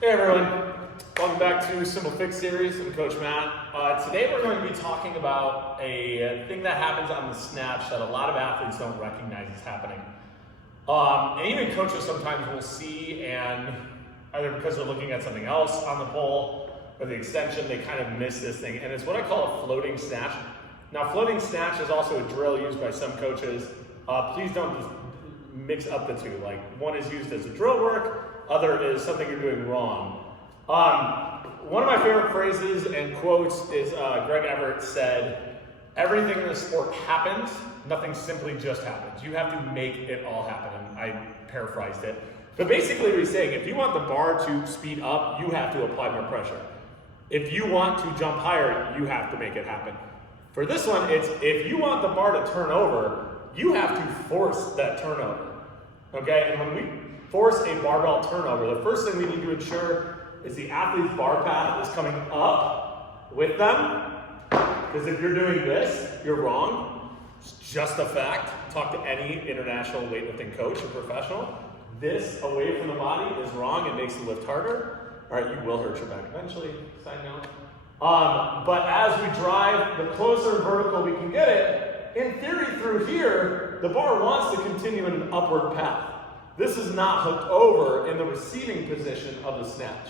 Hey everyone, welcome back to Simple Fix Series. I'm Coach Matt. Today we're going to be talking about a thing that happens on the snatch that a lot of athletes don't recognize is happening. And even coaches sometimes will see, and either because they're looking at something else on the pole or the extension, they kind of miss this thing. And it's what I call a floating snatch. Now, floating snatch is also a drill used by some coaches. Please don't just mix up the two. Like, one is used as a drill work, other is something you're doing wrong. One of my favorite phrases and quotes is Greg Everett said, "Everything in the sport happens, nothing simply just happens. You have to make it all happen." And I paraphrased it. But basically what he's saying, if you want the bar to speed up, you have to apply more pressure. If you want to jump higher, you have to make it happen. For this one, it's if you want the bar to turn over, you have to force that turnover. Okay, and when we force a barbell turnover, the first thing we need to ensure is the athlete's bar path is coming up with them. Because if you're doing this, you're wrong. It's just a fact. Talk to any international weightlifting coach or professional. This away from the body is wrong. It makes the lift harder. All right, you will hurt your back eventually, side note. But as we drive, the closer vertical we can get it, in theory through here, the bar wants to continue in an upward path. This is not hooked over in the receiving position of the snatch.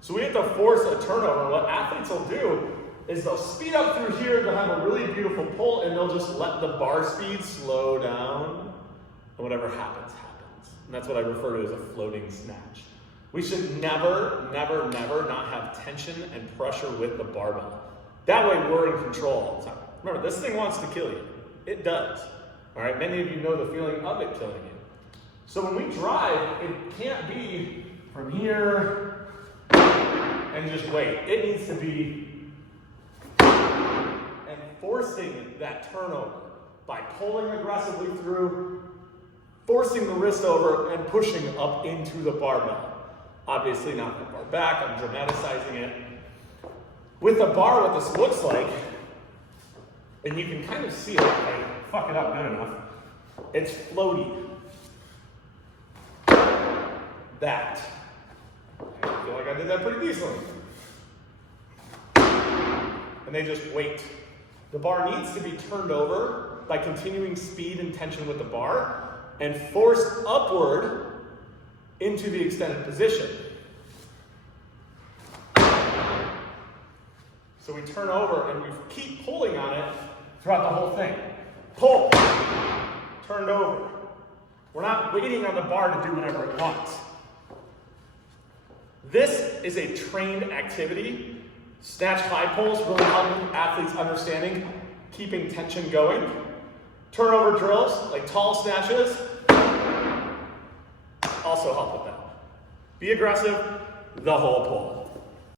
So we have to force a turnover. What athletes will do is they'll speed up through here, they'll have a really beautiful pull, and they'll just let the bar speed slow down, and whatever happens, happens. And that's what I refer to as a floating snatch. We should never, never, never not have tension and pressure with the barbell. That way we're in control all the time. Remember, this thing wants to kill you. It does. All right, many of you know the feeling of it killing you. So when we drive, it can't be from here and just wait. It needs to be and forcing that turnover by pulling aggressively through, forcing the wrist over, and pushing up into the barbell. Obviously not the bar back, I'm dramatizing it. With the bar, what this looks like, and you can kind of see it, if I fuck it up good enough, it's floaty. That. I feel like I did that pretty decently. And they just wait. The bar needs to be turned over by continuing speed and tension with the bar and forced upward into the extended position. So we turn over and we keep pulling on it throughout the whole thing. Pull, turned over. We're not waiting on the bar to do whatever it wants. This is a trained activity. Snatch high pulls really help athletes understanding keeping tension going. Turnover drills like tall snatches also help with that. Be aggressive the whole pull.